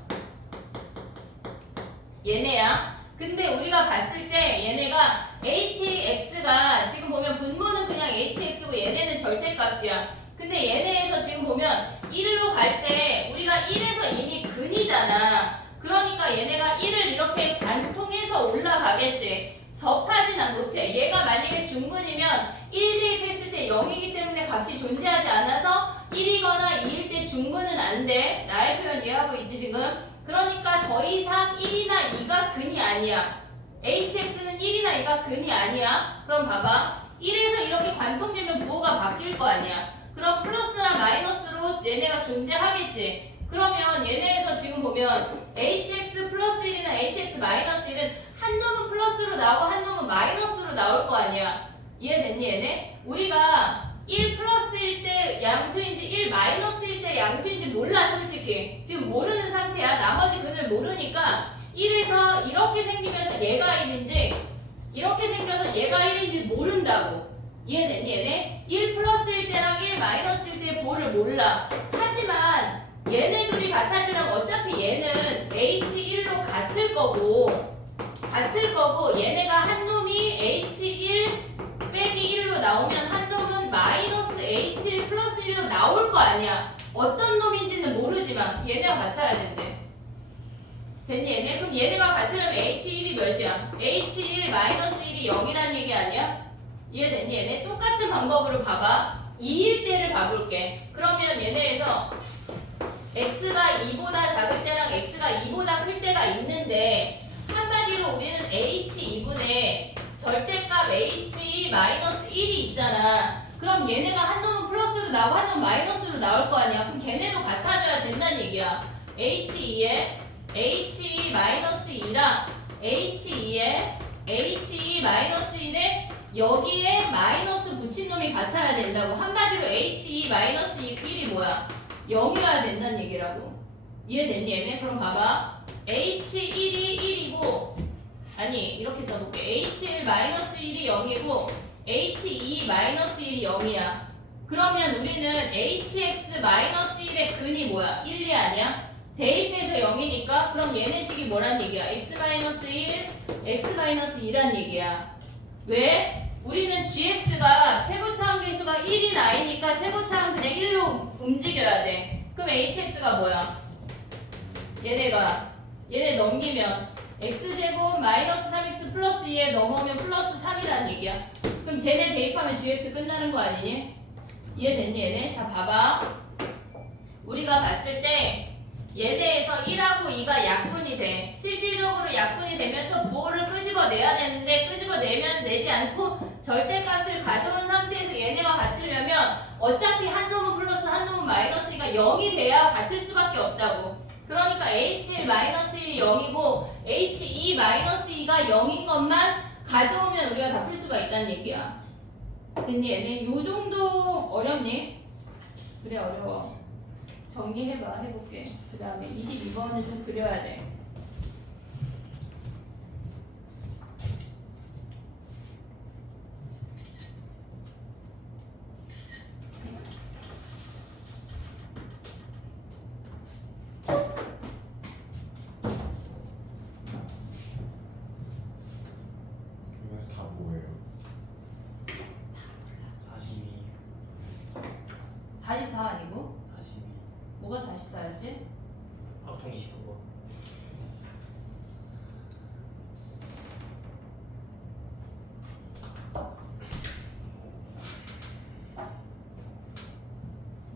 얘네야. 근데 우리가 봤을 때 얘네가 hx가 지금 보면 분모는 그냥 hx고 얘네는 절대값이야. 근데 얘네에서 지금 보면 1로 갈 때 우리가 1에서 이미 근이잖아. 그러니까 얘네가 1을 이렇게 반통해서 올라가겠지. 접하지는 못해. 얘가 만약에 중근이면 1 대입했을 때 0이기 때문에 값이 존재하지 않아서 1이거나 2일 때 중근은 안 돼. 나의 표현 이해하고 있지 지금? 그러니까 더 이상 1이나 2가 근이 아니야. hx는 1이나 2가 근이 아니야. 그럼 봐봐. 1에서 이렇게 관통되면 부호가 바뀔 거 아니야. 그럼 플러스나 마이너스로 얘네가 존재하겠지. 그러면 얘네에서 지금 보면 hx 플러스 1이나 hx 마이너스 1은 한 놈은 플러스로 나오고 한 놈은 마이너스로 나올 거 아니야. 이해됐니 얘네? 우리가 1 플러스일 때 양수인지 1 마이너스일 때 양수인지 몰라 솔직히. 지금 모르는 상태야. 나머지 근을 모르니까 1에서 이렇게 생기면서 얘가 1인지 이렇게 생겨서 얘가 1인지 모른다고. 이해됐니 얘네? 1 플러스일 때랑 1 마이너스일 때의 부호를 몰라. 하지만 얘네 둘이 같아지려면 어차피 얘는 h1로 같을 거고 얘네가 한 놈이 h1 빼기 1로 나오면 한 놈은 마이너스 h1 플러스 1로 나올 거 아니야. 어떤 놈인지는 모르지만 얘네가 같아야 된대. 됐니 얘네? 그럼 얘네가 같으려면 h1이 몇이야? h1 마이너스 1이 0이란 얘기 아니야? 이해됐니 얘네? 똑같은 방법으로 봐봐. 2일 때를 봐볼게. 그러면 얘네에서 x가 2보다 작을 때랑 x가 2보다 클 때가 있는데 한마디로 우리는 h2분의 절대값 h-1이 있잖아. 그럼 얘네가 한 놈은 플러스로 나오고 한 놈은 마이너스로 나올 거 아니야. 그럼 걔네도 같아져야 된다는 얘기야. h2에 h-2랑 h2에 h-1에 여기에 마이너스 붙인 놈이 같아야 된다고. 한마디로 h-1이 뭐야? 0이어야 된다는 얘기라고. 이해됐니 얘네? 그럼 봐봐. h1이 1이고 아니 이렇게 써볼게. h1-1이 0이고 h2-1이 0이야. 그러면 우리는 hx-1의 근이 뭐야? 1, 2 아니야? 대입해서 0이니까 그럼 얘네 식이 뭐란 얘기야? x-1, x-2란 얘기야. 왜? 우리는 gx가 최고차항 계수가 1이 나이니까 최고차항 그냥 1로 움직여야 돼. 그럼 hx가 뭐야? 얘네 넘기면 x제곱 마이너스 3x 플러스 2에 넘어오면 플러스 3이란 얘기야. 그럼 쟤네 대입하면 gx 끝나는 거 아니니? 이해됐니 얘네? 자 봐봐. 우리가 봤을 때 얘네에서 1하고 2가 약분이 돼. 실질적으로 약분이 되면서 부호를 끄집어내야 되는데 끄집어내면 내지 않고 절대값을 가져온 상태에서 얘네가 같으려면 어차피 한 놈은 플러스 한 놈은 마이너스가 0이 돼야 같을 수밖에 없다고. 그러니까 H1 -1이 0이고 H2 -2가 0인 것만 가져오면 우리가 다 풀 수가 있다는 얘기야. 됐니 얘네? 요 정도 어렵니? 그래 어려워. 정리해봐. 해볼게. 그 다음에 22번은 좀 그려야 돼. 이거 다 뭐예요? 42 44 아니고? 42 뭐가 44였지? 합통 29번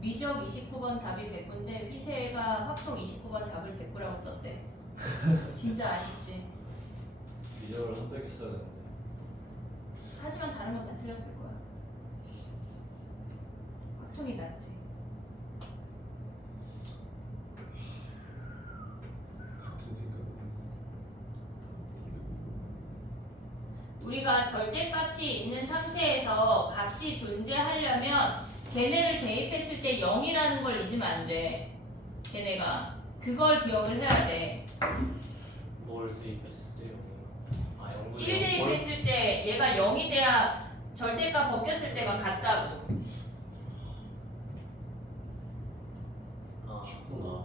미적 29번 답이 100구인데 휘세가 확통 29번 답을 100구라고 썼대. 진짜 아쉽지. 미적을 선택했어야 되는데. 하지만 다른 건 다 틀렸을 거야. 확통이 낫지. 같은 생각은 우리가 절대값이 있는 상태에서 값이 존재하려면 걔네를 대입했을 때 0이라는 걸 잊으면 안 돼. 걔네가 그걸 기억을 해야 돼. 뭘 대입했을 때요? 아 0분 1 대입했을 때 얘가 0이 돼야 절대값 벗겼을 때가 같다고. 아 쉽구나.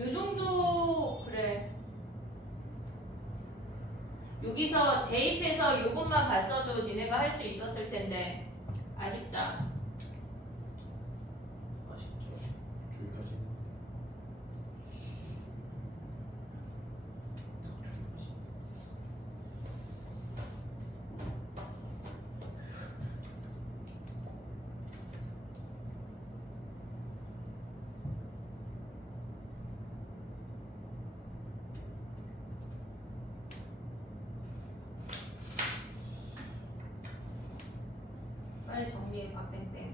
요 정도 그래. 여기서 대입해서 요것만 봤어도 니네가 할 수 있었을 텐데 아쉽다. 아쉽죠 저기까지. 빨리 정리해 박땡땡.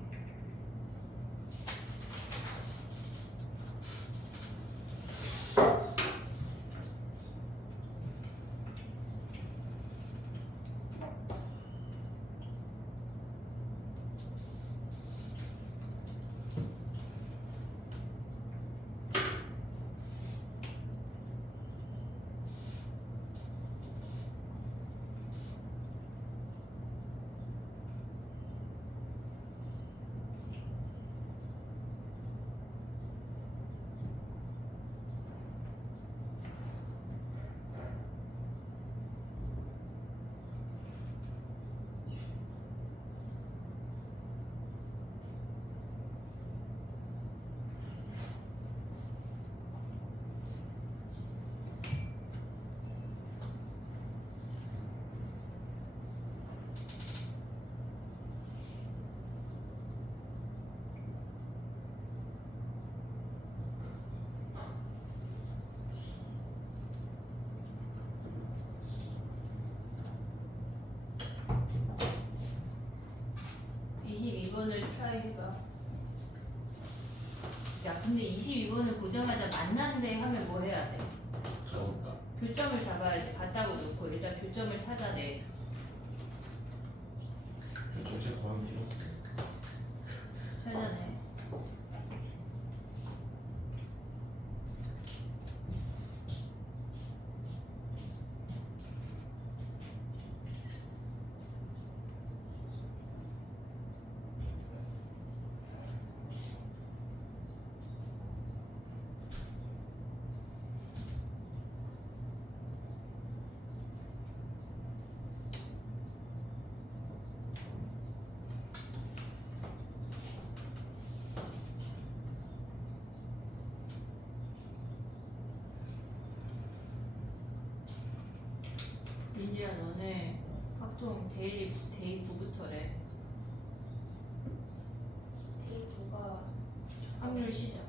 을 트라이 해봐. 야 근데 22번을 보자마자 만난대 하면 뭐 해야 돼? 적을까? 교점을 잡아야지. 같다고 놓고 일단 교점을 찾아내. 그 전체 과학이 길었어. 찾아내. 민지야 너네 학동 데이 9부터래. 데이 9가 확률 시작.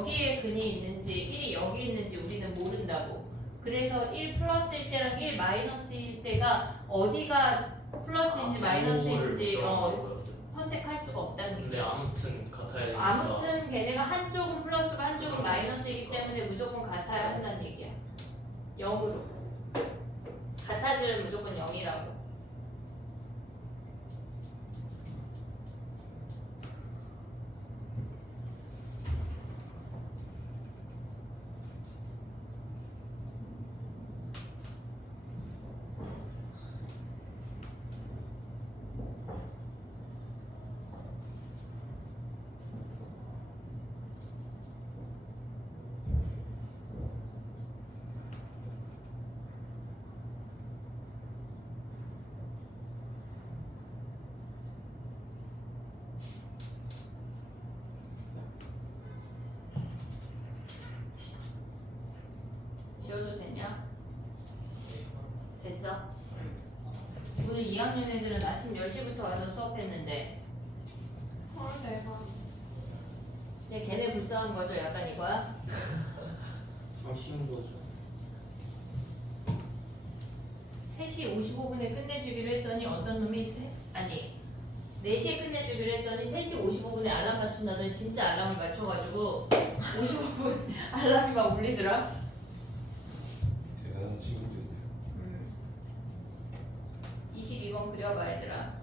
여기에 근이 있는지 1이 여기 있는지 우리는 모른다고. 그래서 1 플러스일 때랑 1 마이너스일 때가 어디가 플러스인지 마이너스인지 선택할 수가 없다는 근데 얘기야. 아무튼 같아야 되니까. 아무튼 걔네가 한쪽은 플러스고 한쪽은 마이너스이기 때문에 무조건 같아야 한다는 얘기야. 0으로. 같아지면 무조건 0이라고. 지워도 되냐? 됐어? 오늘 2학년 애들은 아침 10시부터 와서 수업했는데 헐 대박. 얘 걔네 불쌍한 거죠? 약간 이거야? 좀 쉬운 거죠. 3시 55분에 끝내주기로 했더니 어떤 놈이 4시에 끝내주기로 했더니 3시 55분에 알람 맞춘다더니 진짜 알람을 맞춰가지고 55분 알람이 막 울리더라. 대단한 친구들이네요. 22번 그려봐 얘들아.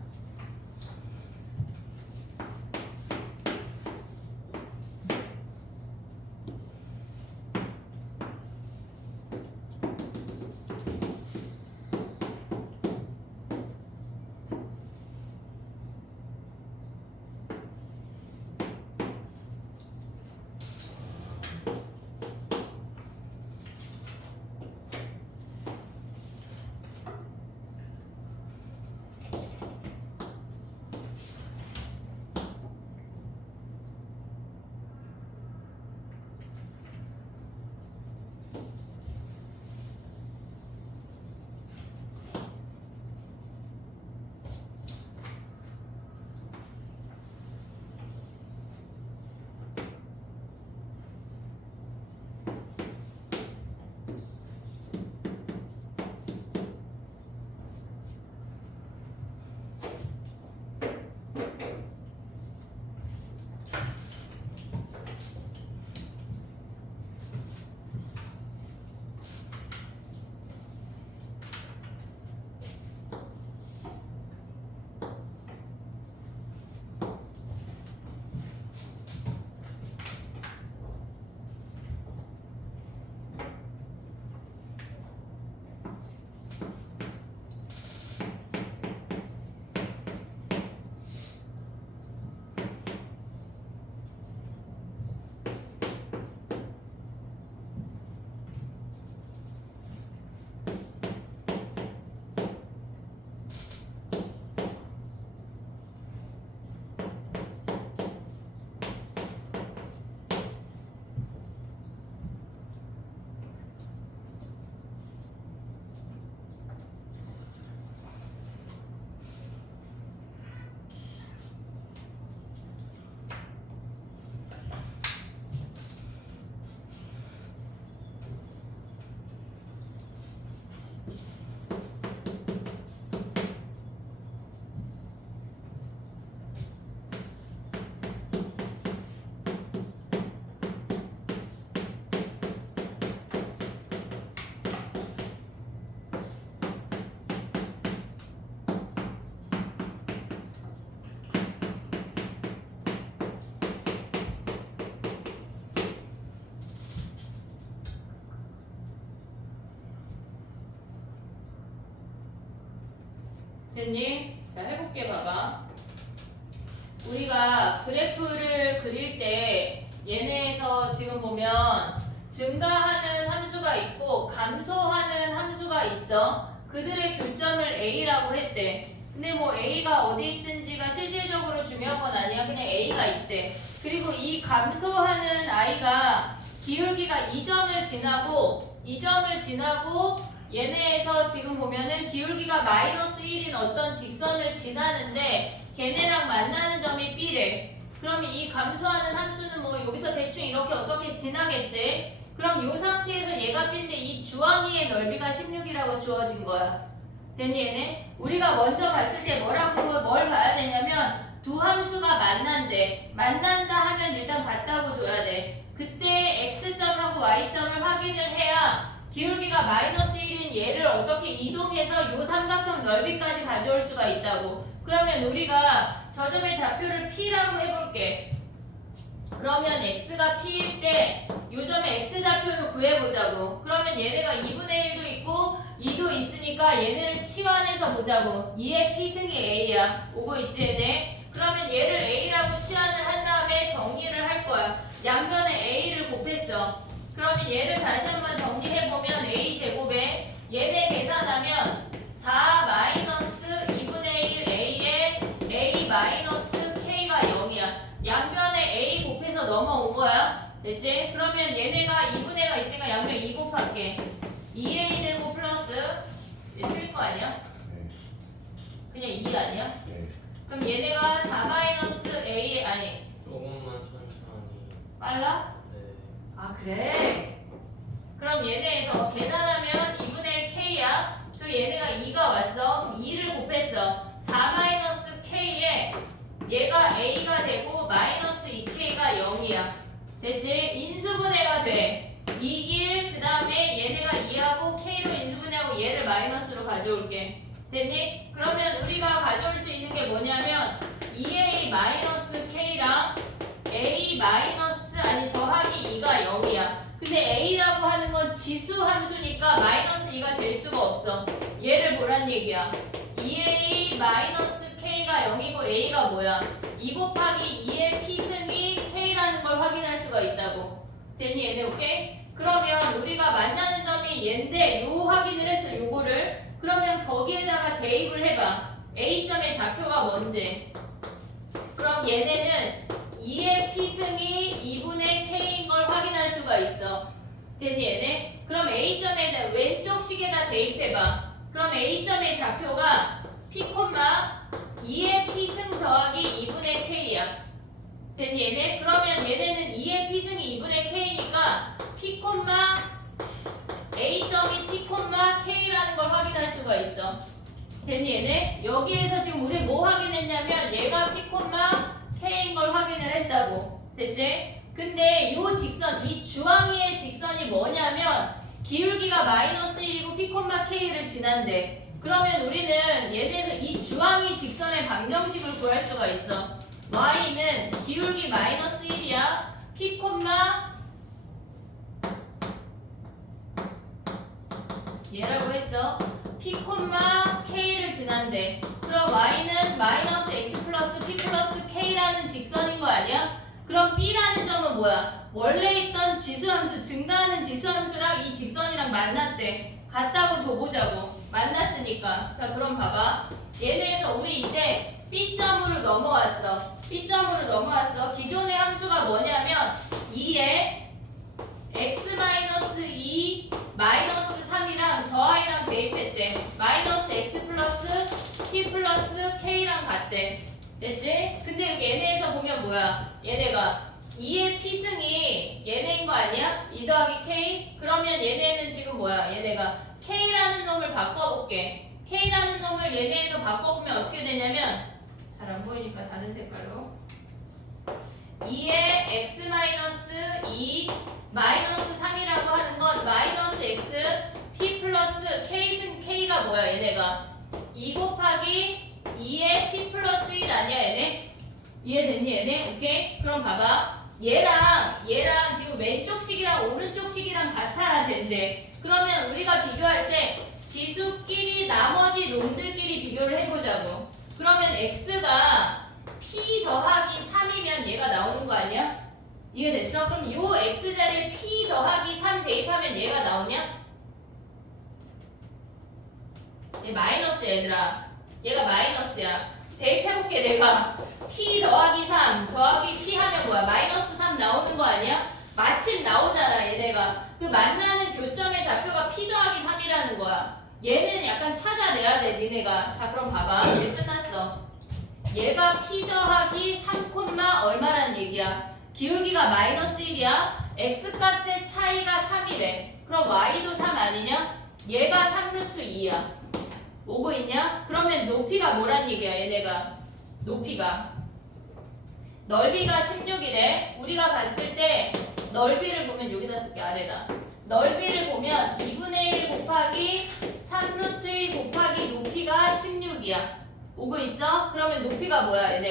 됐니? 자, 해볼게. 봐봐. 우리가 그래프를 그릴 때 얘네에서 지금 보면 증가하는 함수가 있고 감소하는 함수가 있어. 그들의 교점을 A라고 했대. 근데 뭐 A가 어디 있든지가 실질적으로 중요한 건 아니야. 그냥 A가 있대. 그리고 이 감소하는 I가 기울기가 2점을 지나고 얘네에서 지금 보면은 기울기가 마이너스 1인 어떤 직선을 지나는데 걔네랑 만나는 점이 B래. 그럼 이 감소하는 함수는 뭐 여기서 대충 이렇게 어떻게 지나겠지? 그럼 이 상태에서 얘가 B인데 이 주황이의 넓이가 16이라고 주어진 거야. 됐니 얘네? 우리가 먼저 봤을 때 뭘 봐야 되냐면 두 함수가 만난다 하면 일단 같다고 둬야 돼. 그때 x점하고 y점을 확인을 해야 기울기가 마이너스 1인 얘를 어떻게 이동해서 요 삼각형 넓이까지 가져올 수가 있다고. 그러면 우리가 저 점의 좌표를 p라고 해볼게. 그러면 x가 p일 때 요 점의 x좌표를 구해보자고. 그러면 얘네가 2분의 1도 있고 2도 있으니까 얘네를 치환해서 보자고. 2의 p승이 a야. 오고 있지 얘네? 그러면 얘를 a라고 치환을 한 다음에 정리를 할 거야. 양변에 a를 곱했어. 그러면 얘를 다시 한번 정리해보면 a제곱에 얘네 계산하면 4 마이너스 2분의 1 a에 a 마이너스 k가 0이야. 양변에 a 곱해서 넘어온 거야. 됐지? 그러면 얘네가 2분의가 있으니까 양변 2 곱할게. 2a 제곱 플러스 틀릴 거 아니야? 네. 그냥 2 아니야? 네. 그럼 얘네가 4 마이너스 a 아니 조금만 천천히. 빨라? 네. 아 그래? 그럼 얘네에서 계산하면 2분의 1 k야. 그리고 얘네가 2가 왔어. 그럼 2를 곱했어. 4 마이너스 k에 얘가 a가 되고 마이너스 2k가 0이야. 됐지? 인수분해가 돼. 2, 1, 그 다음에 얘네가 2하고 k로 인수분해하고 얘를 마이너스로 가져올게. 됐니? 그러면 우리가 가져올 수 있는 게 뭐냐면 2a 마이너스 k랑 a 마이너스 아니 더하기 2가 0이야. 근데 a라고 하는 건 지수 함수니까 마이너스 2가 될 수가 없어. 얘를 보란 얘기야. 2a 마이너스 k가 0이고 a가 뭐야? 2 곱하기 2의 p승이 k라는 걸 확인할 수가 있다고. 됐니 얘네 오케이? 그러면 우리가 만나는 점이 얘인데 요 확인을 했어 요거를. 그러면 거기에다가 대입을 해봐. A점의 좌표가 뭔지. 그럼 얘네는 2의 p승이 2분의 k인 걸 확인할 수가 있어. 됐니 얘네? 그럼 A점에다 왼쪽 식에다 대입해봐. 그럼 A점의 좌표가 p, 2의 p승 더하기 2분의 k야. 됐니 얘네? 그러면 얘네는 2의 p승이 2분의 k니까 p, A점이 p, k라는 걸 확인할 수가 있어. 됐니 얘네? 여기에서 지금 우리 뭐 확인했냐면 얘가 p, k인 걸 확인을 했다고. 됐지? 근데 요 직선, 이 주황이의 직선이 뭐냐면 기울기가 마이너스 1이고 p, k를 지난대. 그러면 우리는 얘네에서 이 주황이 직선의 방정식을 구할 수가 있어. y는 기울기 마이너스 1이야. p, 얘라고 했어. p, k를 지난대. 그럼 y는 마이너스 x 플러스 p 플러스 k라는 직선인 거 아니야? 그럼 b라는 점은 뭐야? 원래 있던 지수함수, 증가하는 지수함수랑 이 직선이랑 만났대. 같다고 둬보자고. 만났으니까. 자 그럼 봐봐. 얘네에서 우리 이제 b점으로 넘어왔어. b점으로 넘어왔어. 기존의 함수가 뭐냐면 2에 x-2 마이너스 3이랑 저 i랑 대입했대. 마이너스 x 플러스 p 플러스 k랑 같대. 됐지? 근데 여기 얘네에서 보면 뭐야? 얘네가 2의 p승이 얘네인 거 아니야? 2 더하기 k? 그러면 얘네는 지금 뭐야? 얘네가 k라는 놈을 바꿔볼게. k라는 놈을 얘네에서 바꿔보면 어떻게 되냐면 잘 안 보이니까 다른 색깔로 2의 x-2 마이너스 3이라고 하는 건 마이너스 x p 플러스 k승 k가 뭐야 얘네가 2 곱하기 2의 p 플러스 1 아니야 얘네? 이해됐니 얘네? 오케이? 그럼 봐봐 얘랑 지금 왼쪽 식이랑 오른쪽 식이랑 같아야 된대. 그러면 우리가 비교할 때 지수끼리 나머지 놈들끼리 비교를 해보자고. 그러면 x가 p 더하기 3이면 얘가 나오는 거 아니야? 이해됐어? 그럼 요 x자리에 p 더하기 3 대입하면 얘가 나오냐? 얘 마이너스 얘들아. 얘가 마이너스야. 대입해볼게 내가. p 더하기 3 더하기 p 하면 뭐야? 마이너스 3 나오는 거 아니야? 마침 나오잖아 얘네가. 그 만나는 교점의 좌표가 p 더하기 3이라는 거야. 얘는 약간 찾아내야 돼 니네가. 자 그럼 봐봐. 이제 끝났어. 얘가 P 더하기 3 얼마란 얘기야? 기울기가 마이너스 1이야. x값의 차이가 3이래. 그럼 y도 3 아니냐? 얘가 3루트 2야. 오고 있냐? 그러면 높이가 뭐란 얘기야? 얘네가 높이가 넓이가 16이래. 우리가 봤을 때 넓이를 보면 여기다 쓸게. 아래다. 넓이를 보면 2분의 1 곱하기 3루트 2 곱하기 높이가 16이야. 오고 있어? 그러면 높이가 뭐야?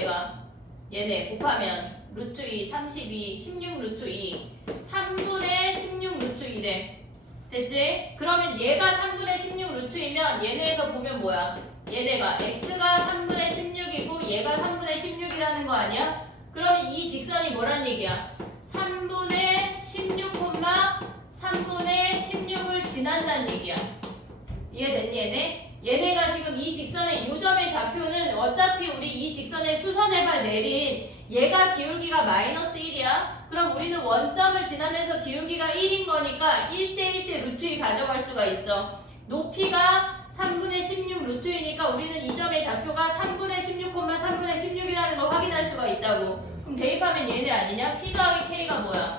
얘네 곱하면 루트 2, 32, 16 루트 2 3분의 16 루트 2래. 됐지? 그러면 얘가 3분의 16 루트이면 얘네에서 보면 뭐야? 얘네가 x가 3분의 16이고 얘가 3분의 16이라는 거 아니야? 그러면 이 직선이 뭐란 얘기야? 3분의 16, 3분의 16을 지난다는 얘기야. 이해됐니 얘네? 얘네가 지금 이 직선의 요점의 좌표는 어차피 우리 이 직선의 수선해발 내린 얘가 기울기가 마이너스 1이야. 그럼 우리는 원점을 지나면서 기울기가 1인 거니까 1대1대 루트 2 가져갈 수가 있어. 높이가 3분의 16 루트이니까 우리는 이 점의 좌표가 3분의 16, 3분의 16이라는 걸 확인할 수가 있다고. 그럼 대입하면 얘네 아니냐? P 더하기 K가 뭐야?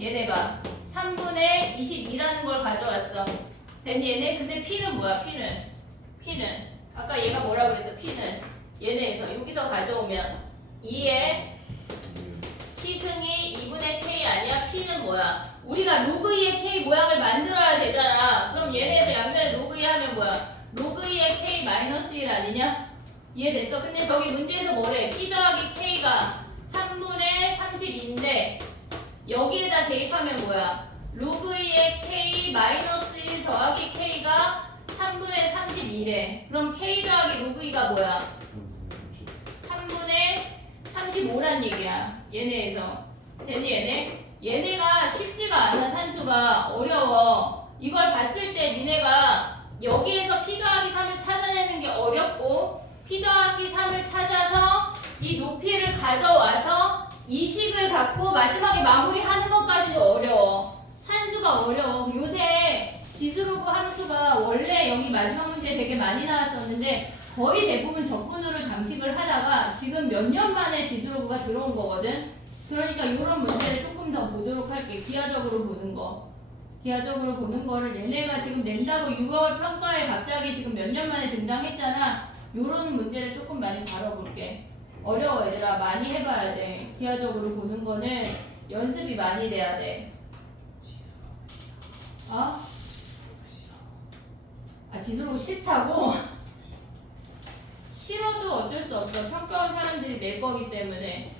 얘네가 3분의 22라는 걸 가져왔어. 됐니 얘네? 근데 P는 뭐야? P는 아까 얘가 뭐라 그랬어? P는 얘네에서 여기서 가져오면 2에 P승이 2분의 K 아니야? P는 뭐야? 우리가 로그 2의 K 모양을 만들어야 되잖아. 그럼 얘네에서 양면에 로그 2 하면 뭐야? 로그 2의 K 마이너스 1 아니냐? 이해됐어? 근데 저기 문제에서 뭐래? P 더하기 K가 3분의 32인데 여기에다 대입하면 뭐야? 로그 2의 K 마이너스 1 더하기 K가 3분의 32래. 그럼 K 더하기 로그 2가 뭐야? 3분의 35란 얘기야. 얘네에서. 됐니 얘네? 얘네가 쉽지가 않아. 산수가 어려워. 이걸 봤을 때 니네가 여기에서 P 더하기 3을 찾아내는 게 어렵고 P 더하기 3을 찾아서 이 높이를 가져와서 이 식을 갖고 마지막에 마무리하는 것까지도 어려워. 산수가 어려워. 요새 지수로그 함수가 원래 여기 마지막 문제 되게 많이 나왔었는데 거의 대부분 적분으로 장식을 하다가 지금 몇 년 만에 지수로그가 들어온 거거든. 그러니까 이런 문제를 조금 더 보도록 할게. 기하적으로 보는 거. 기하적으로 보는 거를 얘네가 지금 낸다고 6월 평가에 갑자기 지금 몇 년 만에 등장했잖아. 이런 문제를 조금 많이 다뤄볼게. 어려워 얘들아. 많이 해봐야 돼. 기하적으로 보는 거는 연습이 많이 돼야 돼. 어? 아 지수로그 싫다고? 싫어도 어쩔 수 없어. 평가원 사람들이 낼 거기 때문에.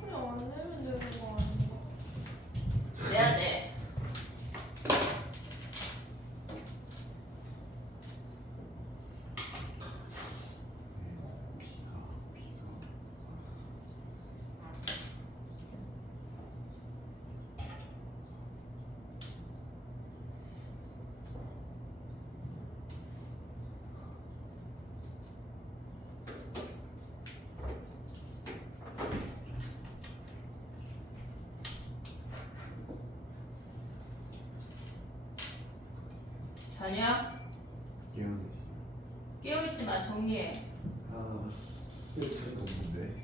그냥 안 내면 되는 거 아닌가? 내야 돼. 자냐? 깨어있어. 깨어있지 마. 정리해. 쓸 차례가 없는데.